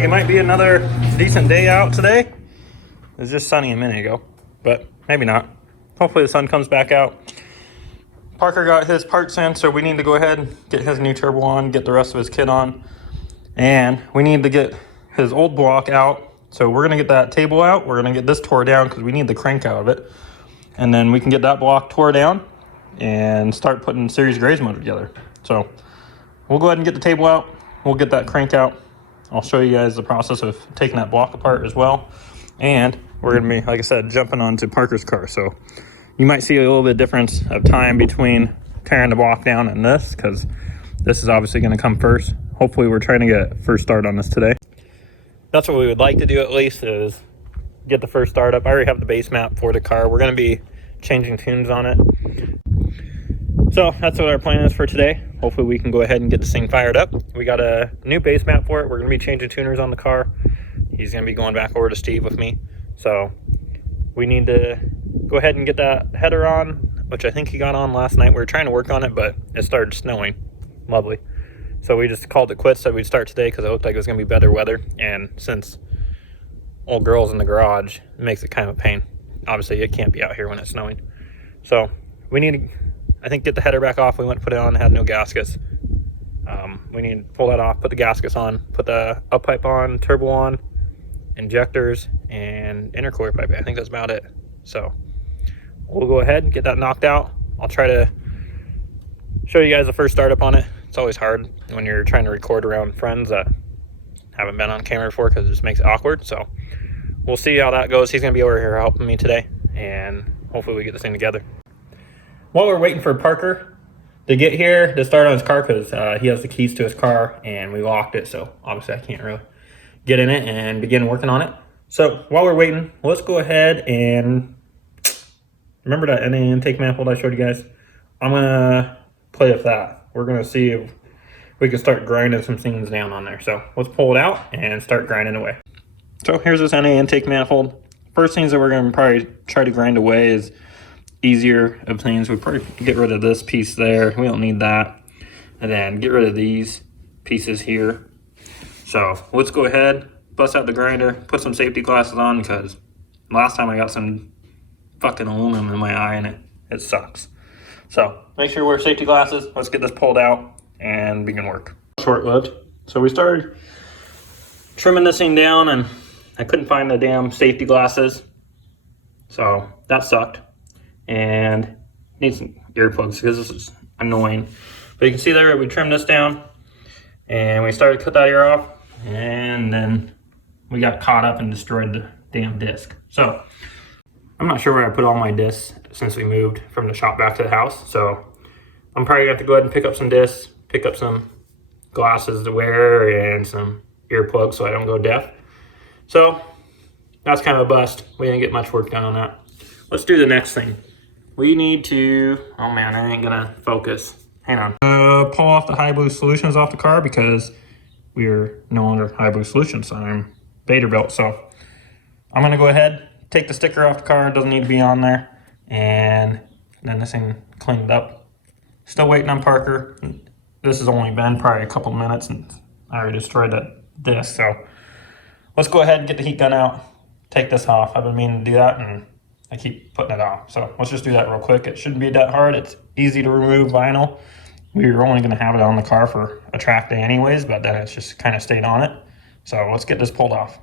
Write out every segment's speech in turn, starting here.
like it might be another decent day out today. It was just sunny a minute ago, but maybe not. Hopefully the sun comes back out. Parker got his parts in, so we need to go ahead and get his new turbo on, get the rest of his kit on. And we need to get his old block out. So we're gonna get that table out. We're gonna get this tore down because we need the crank out of it. And then we can get that block tore down and start putting series graze motor together. So we'll go ahead and get the table out. We'll get that crank out. I'll show you guys the process of taking that block apart as well. And we're gonna be, like I said, jumping onto Parker's car. So you might see a little bit of difference of time between tearing the block down and this, because this is obviously gonna come first. Hopefully we're trying to get first start on this today. That's what we would like to do, at least, is get the first start up. I already have the base map for the car. We're gonna be changing tunes on it. So that's what our plan is for today. Hopefully we can go ahead and get this thing fired up. We got a new base map for it. We're gonna be changing tuners on the car. He's gonna be going back over to Steve with me. So we need to go ahead and get that header on, which I think he got on last night. We were trying to work on it, but it started snowing. Lovely. So we just called it quits, said we'd start today because it looked like it was gonna be better weather. And since old girl's in the garage, it makes it kind of a pain. Obviously it can't be out here when it's snowing. So we need to, I think, get the header back off. We went to put it on, it had no gaskets. We need to pull that off, put the gaskets on, put the up pipe on, turbo on, injectors, and intercooler pipe. I think that's about it. So we'll go ahead and get that knocked out. I'll try to show you guys the first startup on it. It's always hard when you're trying to record around friends that haven't been on camera before, because it just makes it awkward. So we'll see how that goes. He's gonna be over here helping me today, and hopefully we get this thing together. While we're waiting for Parker to get here to start on his car, because he has the keys to his car and we locked it, so obviously I can't really get in it and begin working on it. So while we're waiting, let's go ahead and remember that NA intake manifold I showed you guys. I'm gonna play with that. We're gonna see if we can start grinding some things down on there. So let's pull it out and start grinding away. So here's this NA intake manifold. First things that we're gonna probably try to grind away is easier of things. We probably get rid of this piece there. We don't need that. And then get rid of these pieces here. So let's go ahead, bust out the grinder, put some safety glasses on, because last time I got some fucking aluminum in my eye and it sucks. So make sure you wear safety glasses. Let's get this pulled out and begin work. Short-lived. So we started trimming this thing down and I couldn't find the damn safety glasses. So that sucked. And need some earplugs because this is annoying. But you can see there we trimmed this down and we started to cut that ear off, and then we got caught up and destroyed the damn disc. So I'm not sure where I put all my discs since we moved from the shop back to the house. So I'm probably gonna have to go ahead and pick up some discs, pick up some glasses to wear and some earplugs so I don't go deaf. So that's kind of a bust. We didn't get much work done on that. Let's do the next thing. We need to, oh man, I ain't gonna focus. Hang on. Pull off the high blue solutions off the car because we're no longer high blue solutions. I'm Vanderbilt. So I'm gonna go ahead, take the sticker off the car. It doesn't need to be on there. And then this thing cleaned up. Still waiting on Parker. This has only been probably a couple minutes and I already destroyed that disc. So let's go ahead and get the heat gun out, take this off. I've been meaning to do that and I keep putting it off. So let's just do that real quick. It shouldn't be that hard. It's easy to remove vinyl. We were only gonna have it on the car for a track day anyways, but then it's just kind of stayed on it. So let's get this pulled off.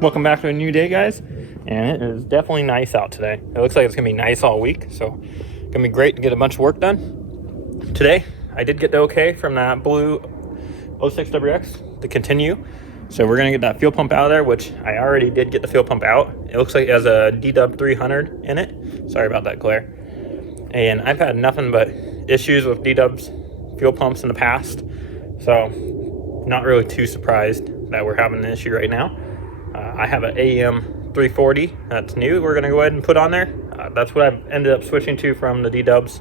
Welcome back to a new day, guys, and it is definitely nice out today. It looks like it's gonna be nice all week, so it's gonna be great to get a bunch of work done. Today, I did get the okay from that blue 06WX to continue, so we're gonna get that fuel pump out of there, which I already did get the fuel pump out. It looks like it has a DW 300 in it. Sorry about that glare. And I've had nothing but issues with D-dubs fuel pumps in the past, so not really too surprised that we're having an issue right now. I have an AEM 340 that's new. We're gonna go ahead and put on there. That's what I've ended up switching to from the D-dubs.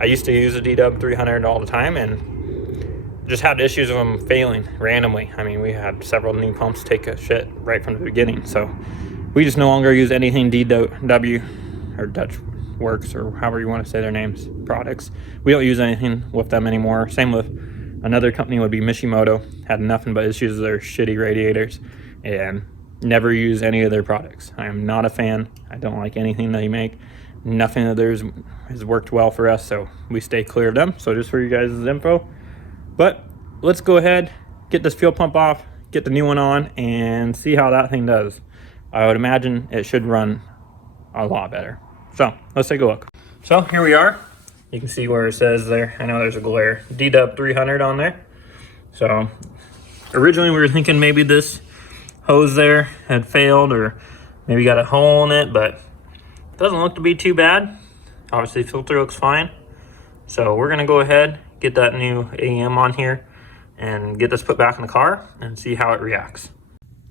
I used to use a D-dub 300 all the time and just had issues with them failing randomly. I mean, we had several new pumps take a shit right from the beginning, so we just no longer use anything DW or Dutch Works or however you want to say their names products. We don't use anything with them anymore. Same with another company would be Mishimoto. Had nothing but issues with their shitty radiators and never use any of their products. I am not a fan. I don't like anything they make. Nothing of theirs has worked well for us, so we stay clear of them. So just for you guys' info. But let's go ahead, get this fuel pump off, get the new one on, and see how that thing does. I would imagine it should run a lot better. So let's take a look. So here we are. You can see where it says there, I know there's a glare, D-Dub 300 on there. So originally we were thinking maybe this hose there had failed or maybe got a hole in it, but it doesn't look to be too bad. Obviously filter looks fine. So we're gonna go ahead, get that new AEM on here and get this put back in the car and see how it reacts.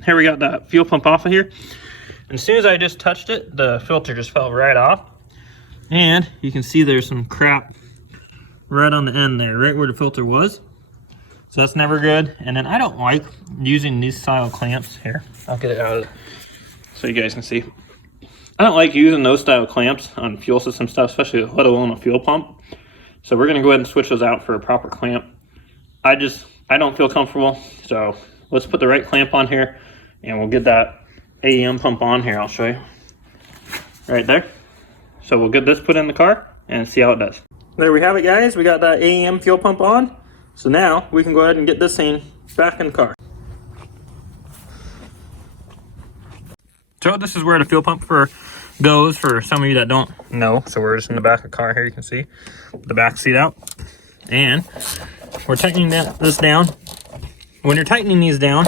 Here we got that fuel pump off of here. And as soon as I just touched it, the filter just fell right off. And you can see there's some crap right on the end there, right where the filter was. So that's never good. And then I don't like using these style clamps. Here, I'll get it out so you guys can see. I don't like using those style clamps on fuel system stuff, especially let alone a fuel pump. So we're gonna go ahead and switch those out for a proper clamp. I don't feel comfortable. So let's put the right clamp on here and we'll get that AEM pump on here. I'll show you right there. So we'll get this put in the car and see how it does. There we have it, guys. We got that AEM fuel pump on. So now we can go ahead and get this thing back in the car. So this is where the fuel pump goes for some of you that don't know. So we're just in the back of the car here. You can see the back seat out. And we're tightening this down. When you're tightening these down,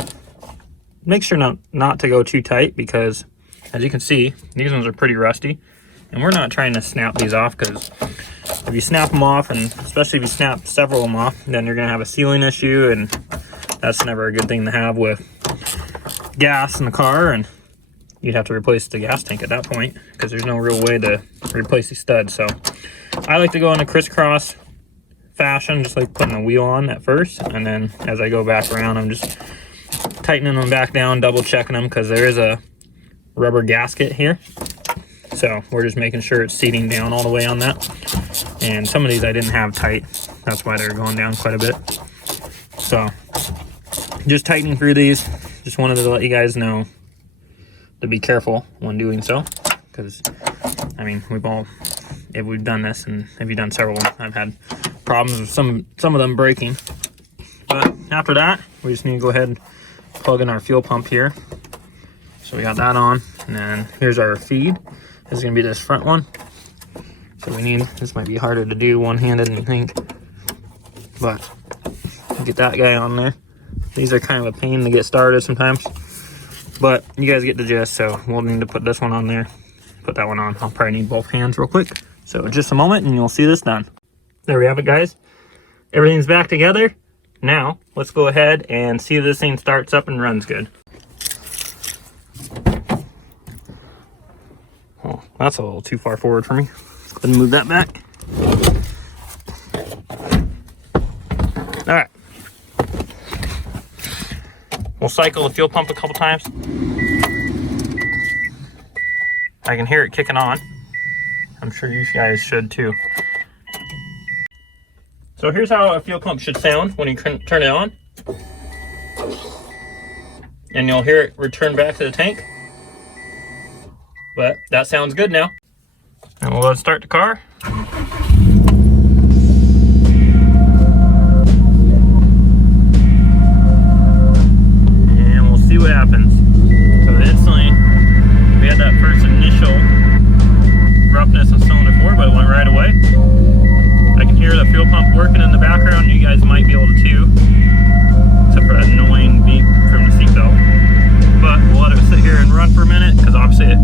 make sure not to go too tight because as you can see, these ones are pretty rusty. And we're not trying to snap these off because if you snap them off, and especially if you snap several of them off, then you're going to have a sealing issue, and that's never a good thing to have with gas in the car, and you'd have to replace the gas tank at that point because there's no real way to replace these studs. So I like to go in a crisscross fashion, just like putting a wheel on at first, and then as I go back around, I'm just tightening them back down, double checking them because there is a rubber gasket here. So we're just making sure it's seating down all the way on that. And some of these I didn't have tight. That's why they're going down quite a bit. So just tightening through these. Just wanted to let you guys know to be careful when doing so. Because, I mean, if we've done this and if you've done several, I've had problems with some of them breaking. But after that, we just need to go ahead and plug in our fuel pump here. So we got that on. And then here's our feed. This is going to be this front one. So this might be harder to do one-handed than you think. But get that guy on there. These are kind of a pain to get started sometimes. But you guys get the gist, so we'll need to put this one on there. Put that one on. I'll probably need both hands real quick. So just a moment and you'll see this done. There we have it, guys. Everything's back together. Now, let's go ahead and see if this thing starts up and runs good. Oh, that's a little too far forward for me. Let's go ahead and move that back. All right. We'll cycle the fuel pump a couple times. I can hear it kicking on. I'm sure you guys should too. So here's how a fuel pump should sound when you turn it on. And you'll hear it return back to the tank. But that sounds good now. And we'll let's start the car. And we'll see what happens. So instantly, we had that first initial roughness in cylinder 4, but it went right away. I can hear the fuel pump working in the background. You guys might be able to too, except for that annoying beep from the seatbelt. But we'll let it sit here and run for a minute, because obviously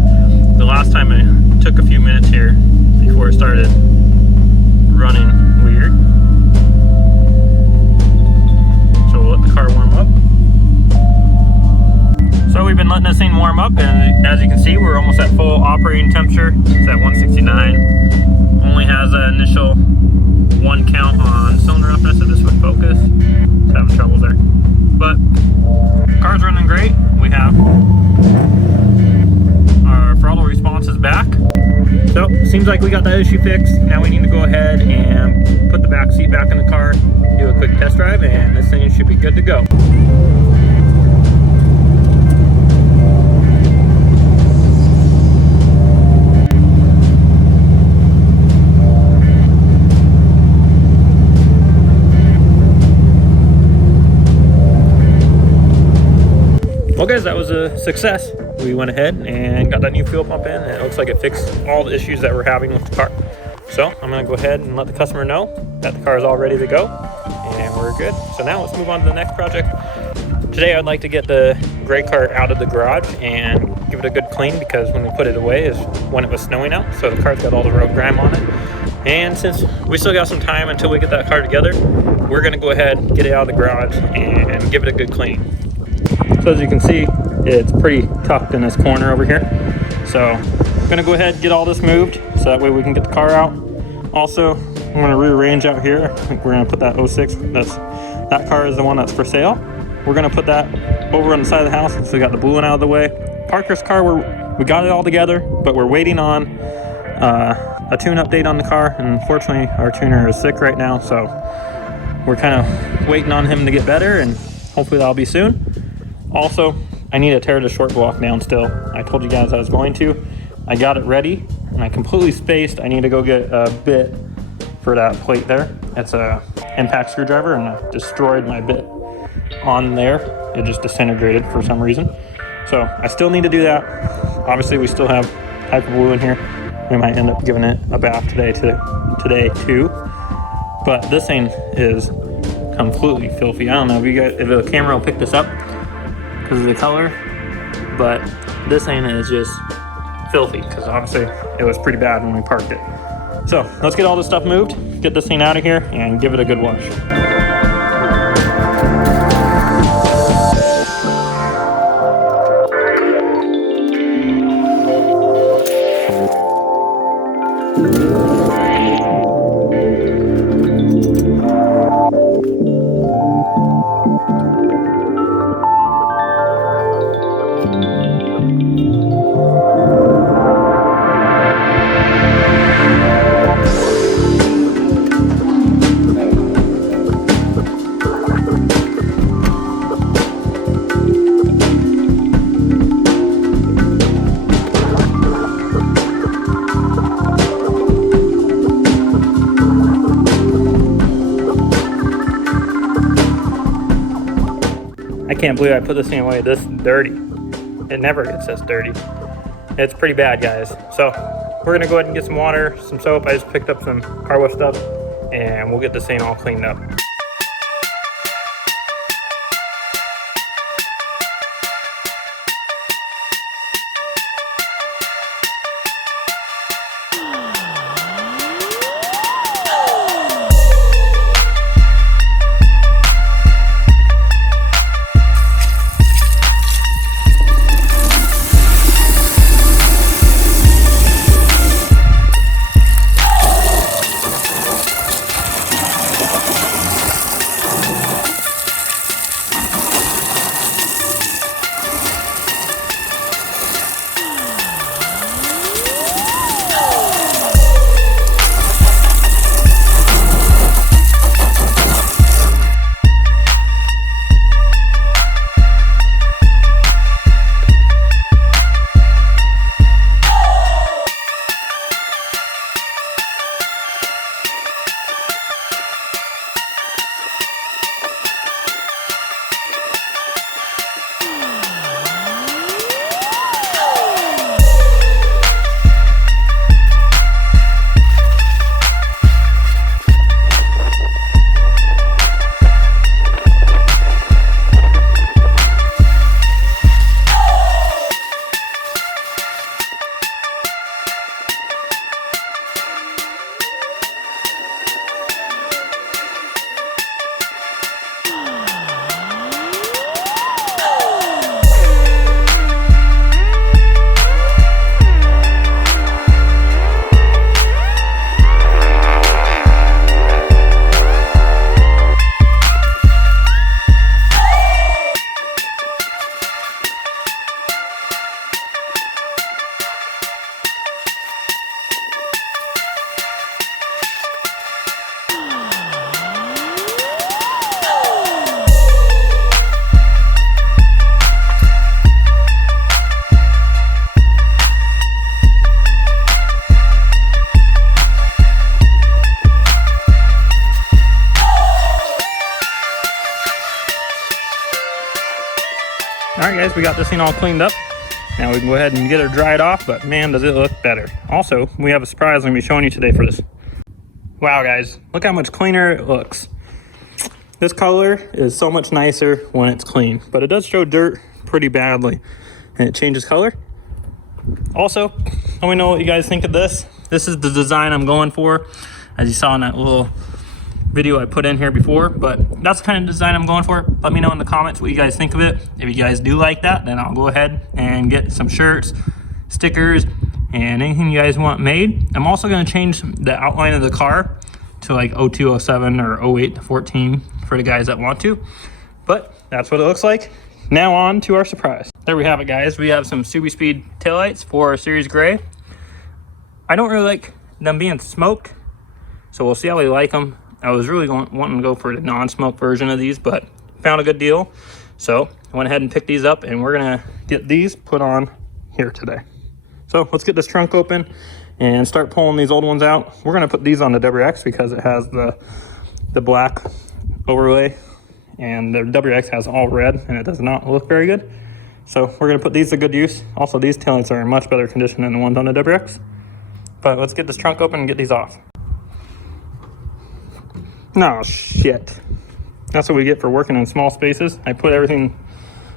the last time it took a few minutes here before it started running weird. operating temperature. It's at 169. Only has an initial 1 count on cylinder roughness, if this would focus. It's having troubles there. But car's running great. We have our throttle response is back. So seems like we got that issue fixed. Now we need to go ahead and put the back seat back in the car, do a quick test drive, and this thing should be good to go. Well guys, that was a success. We went ahead and got that new fuel pump in, and it looks like it fixed all the issues that we're having with the car. So I'm gonna go ahead and let the customer know that the car is all ready to go and we're good. So now let's move on to the next project. Today I'd like to get the gray car out of the garage and give it a good clean, because when we put it away is when it was snowing out, so the car's got all the road grime on it. And since we still got some time until we get that car together, we're gonna go ahead, get it out of the garage and give it a good clean. So as you can see, it's pretty tucked in this corner over here. So I'm gonna go ahead and get all this moved so that way we can get the car out. Also, I'm gonna rearrange out here. I think we're gonna put that 06, that car is the one that's for sale. We're gonna put that over on the side of the house, so we got the blue one out of the way. Parker's car, we got it all together, but we're waiting on a tune update on the car, and unfortunately our tuner is sick right now, so we're kind of waiting on him to get better, and hopefully that'll be soon. Also, I need to tear the short block down still. I told you guys I was going to. I got it ready and I completely spaced. I need to go get a bit for that plate there. It's a impact screwdriver, and I destroyed my bit on there. It just disintegrated for some reason. So I still need to do that. Obviously we still have hyper glue in here. We might end up giving it a bath today too. But this thing is completely filthy. I don't know if the camera will pick this up because of the color, but this thing is just filthy because obviously it was pretty bad when we parked it. So let's get all this stuff moved, get this thing out of here, and give it a good wash. I can't believe I put this thing away this dirty. It never gets this dirty. It's pretty bad, guys. So we're gonna go ahead and get some water, some soap. I just picked up some car wash stuff, and we'll get this thing all cleaned up. All right, guys, we got this thing all cleaned up. Now we can go ahead and get it dried off, but man, does it look better. Also, we have a surprise I'm gonna be showing you today for this. Wow, guys, look how much cleaner it looks. This color is so much nicer when it's clean, but it does show dirt pretty badly, and it changes color. Also, let me know what you guys think of this. This is the design I'm going for, as you saw in that little video I put in here before, but that's the kind of design I'm going for. Let me know in the comments what you guys think of it. If you guys do like that, then I'll go ahead and get some shirts, stickers, and anything you guys want made. I'm also going to change the outline of the car to like 02, 07, or 08 to 14 for the guys that want to, but that's what it looks like. Now on to our surprise. There we have it, guys. We have some subscibe taillights for Series Gray. I don't really like them being smoked, so we'll see how we like them. I was really wanting to go for the non-smoke version of these, but found a good deal. So I went ahead and picked these up, and we're gonna get these put on here today. So let's get this trunk open and start pulling these old ones out. We're gonna put these on the WX because it has the black overlay, and the WX has all red, and it does not look very good. So we're gonna put these to good use. Also, these taillights are in much better condition than the ones on the WX. But let's get this trunk open and get these off. No, shit. That's what we get for working in small spaces. I put everything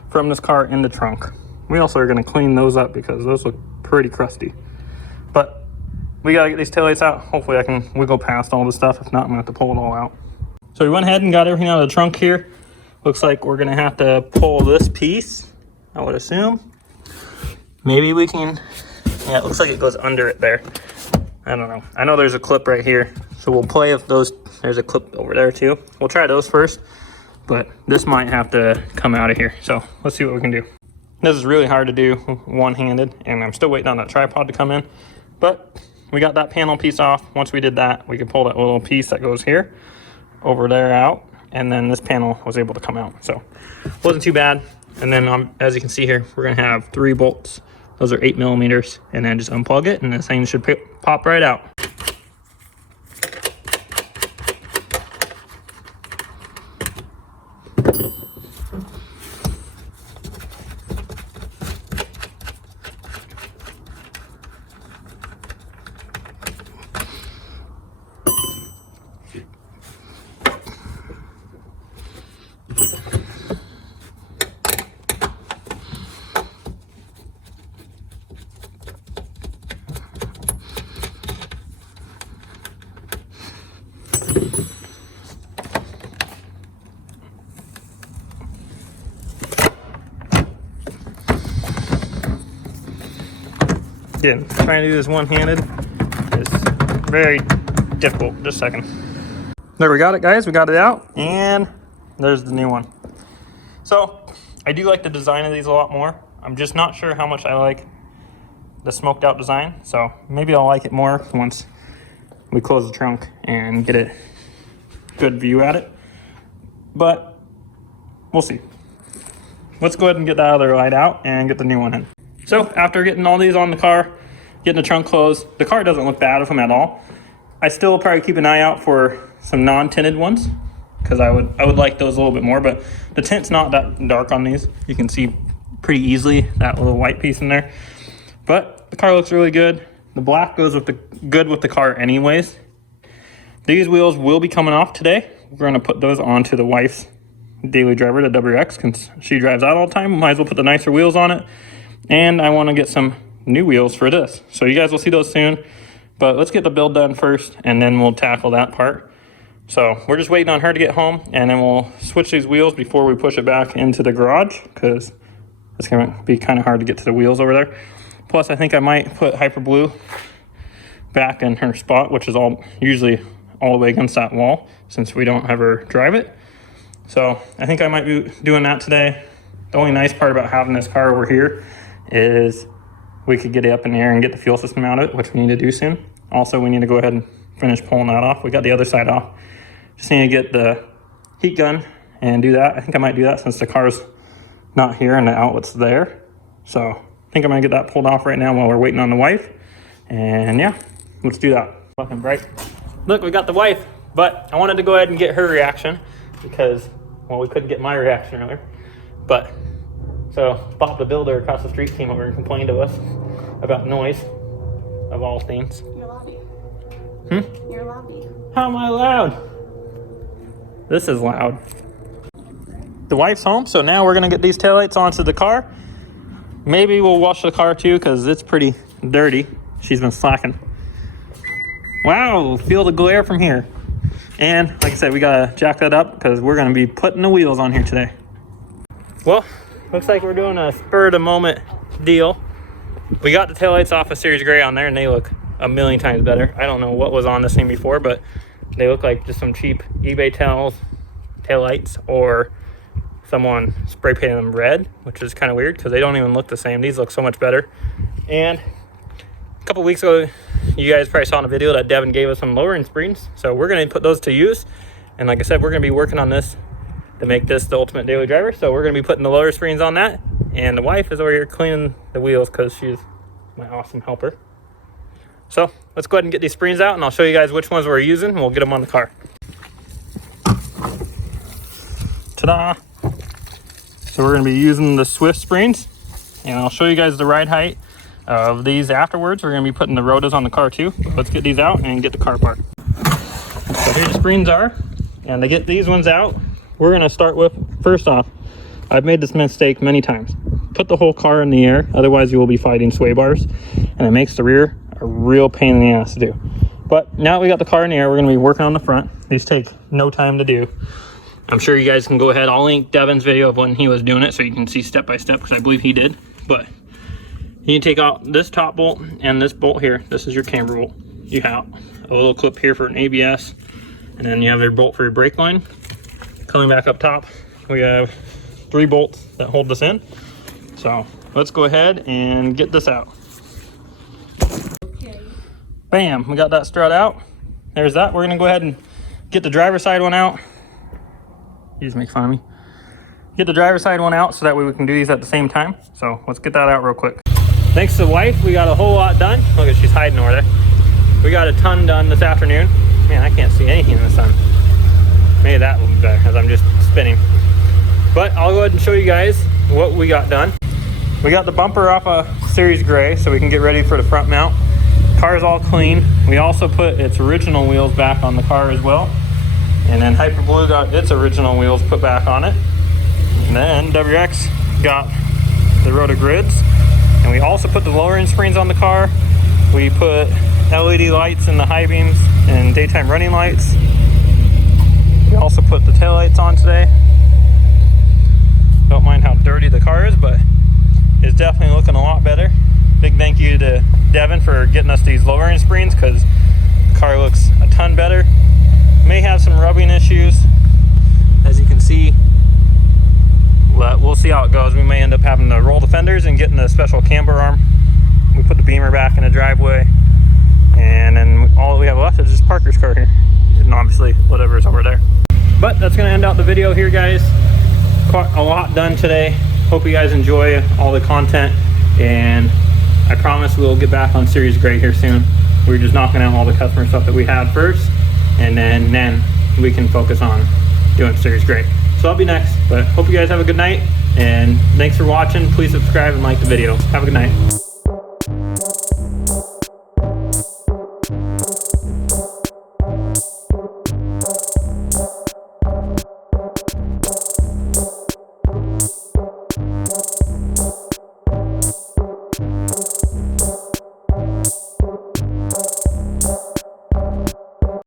from this car in the trunk. We also are gonna clean those up because those look pretty crusty. But we gotta get these taillights out. Hopefully I can wiggle past all this stuff. If not, I'm gonna have to pull it all out. So we went ahead and got everything out of the trunk here. Looks like we're gonna have to pull this piece, I would assume. Maybe we can, yeah, it looks like it goes under it there. I don't know. I know there's a clip right here. So we'll play with those. There's a clip over there too. We'll try those first, but this might have to come out of here. So let's see what we can do. This is really hard to do one-handed, and I'm still waiting on that tripod to come in, but we got that panel piece off. Once we did that, we could pull that little piece that goes here over there out, and then this panel was able to come out. So it wasn't too bad. And then as you can see here, we're gonna have 3 bolts. Those are 8mm, and then just unplug it, and this thing should pop right out. Again, trying to do this one-handed is very difficult. Just a second. There, we got it, guys. We got it out, and there's the new one. So I do like the design of these a lot more. I'm just not sure how much I like the smoked out design, so maybe I'll like it more once we close the trunk and get a good view at it, but we'll see. Let's go ahead and get that other light out and get the new one in. So after getting all these on the car, getting the trunk closed, the car doesn't look bad with them at all. I still probably keep an eye out for some non-tinted ones because I would like those a little bit more, but the tint's not that dark on these. You can see pretty easily that little white piece in there. But the car looks really good. The black goes with good with the car anyways. These wheels will be coming off today. We're gonna put those onto the wife's daily driver, the WX, because she drives out all the time. Might as well put the nicer wheels on it. And I want to get some new wheels for this. So you guys will see those soon. But let's get the build done first, and then we'll tackle that part. So we're just waiting on her to get home, and then we'll switch these wheels before we push it back into the garage, because it's going to be kind of hard to get to the wheels over there. Plus, I think I might put Hyper Blue back in her spot, which is usually all the way against that wall, since we don't ever drive it. So I think I might be doing that today. The only nice part about having this car over here is we could get it up in the air and get the fuel system out of it, which we need to do soon. Also, we need to go ahead and finish pulling that off. We got the other side off. Just need to get the heat gun and do that. I think I might do that since the car's not here and the outlet's there. So I think I'm gonna get that pulled off right now while we're waiting on the wife. And yeah, let's do that. Fucking bright. Look, we got the wife, but I wanted to go ahead and get her reaction because, well, we couldn't get my reaction earlier. But So Bob the builder across the street came over and complained to us about noise, of all things. You're loud. You're loud. How am I loud? This is loud. The wife's home, so now we're gonna get these taillights onto the car. Maybe we'll wash the car too, because it's pretty dirty. She's been slacking. Wow, feel the glare from here. And like I said, we gotta jack that up because we're gonna be putting the wheels on here today. Well, looks like we're doing a spur of the moment deal. We got the taillights off of Series Gray on there and they look a million times better. I don't know what was on this thing before, but they look like just some cheap eBay taillights, or someone spray painted them red, which is kind of weird because they don't even look the same. These look so much better. And a couple weeks ago, you guys probably saw in a video that Devin gave us some lowering springs. So we're going to put those to use. And like I said, we're going to be working on this to make this the ultimate daily driver. So we're going to be putting the lower springs on that. And the wife is over here cleaning the wheels because she's my awesome helper. So let's go ahead and get these springs out and I'll show you guys which ones we're using and we'll get them on the car. Ta-da! So we're going to be using the Swift springs and I'll show you guys the ride height of these afterwards. We're going to be putting the rotas on the car too. Let's get these out and get the car parked. So here the springs are, and to get these ones out, we're going to start with, first off, I've made this mistake many times. Put the whole car in the air, otherwise you will be fighting sway bars, and it makes the rear a real pain in the ass to do. But now that we got the car in the air, we're going to be working on the front. These take no time to do. I'm sure you guys can go ahead. I'll link Devin's video of when he was doing it so you can see step by step, because I believe he did. But you take out this top bolt and this bolt here. This is your camber bolt. You have a little clip here for an ABS, and then you have your bolt for your brake line. Coming back up top, we have 3 bolts that hold this in. So let's go ahead and get this out. Okay. Bam, we got that strut out. There's that. We're gonna go ahead and get the driver's side one out. You just make fun of me. Get the driver's side one out so that way we can do these at the same time. So let's get that out real quick. Thanks to the wife, we got a whole lot done. Look at, she's hiding over there. We got a ton done this afternoon. Man, I can't see anything in the sun. Maybe that will be better as I'm just spinning. But I'll go ahead and show you guys what we got done. We got the bumper off a Series Gray so we can get ready for the front mount. Car's all clean. We also put its original wheels back on the car as well. And then Hyperblue got its original wheels put back on it. And then WX got the rotor grids. And we also put the lowering springs on the car. We put LED lights in the high beams and daytime running lights. We also put the taillights on today. Don't mind how dirty the car is, but it's definitely looking a lot better. Big thank you to Devin for getting us these lowering springs because the car looks a ton better. May have some rubbing issues, as you can see. We'll see how it goes. We may end up having to roll the fenders and getting the special camber arm. We put the Beamer back in the driveway, and then all we have left is just Parker's car here, and obviously whatever's over there. But that's going to end out the video here, guys. Quite a lot done today. Hope you guys enjoy all the content, and I promise we'll get back on Series Gray here soon. We're just knocking out all the customer stuff that we had first, and then we can focus on doing Series Gray. So I'll be next, but hope you guys have a good night, and thanks for watching. Please subscribe and like the video. Have a good night.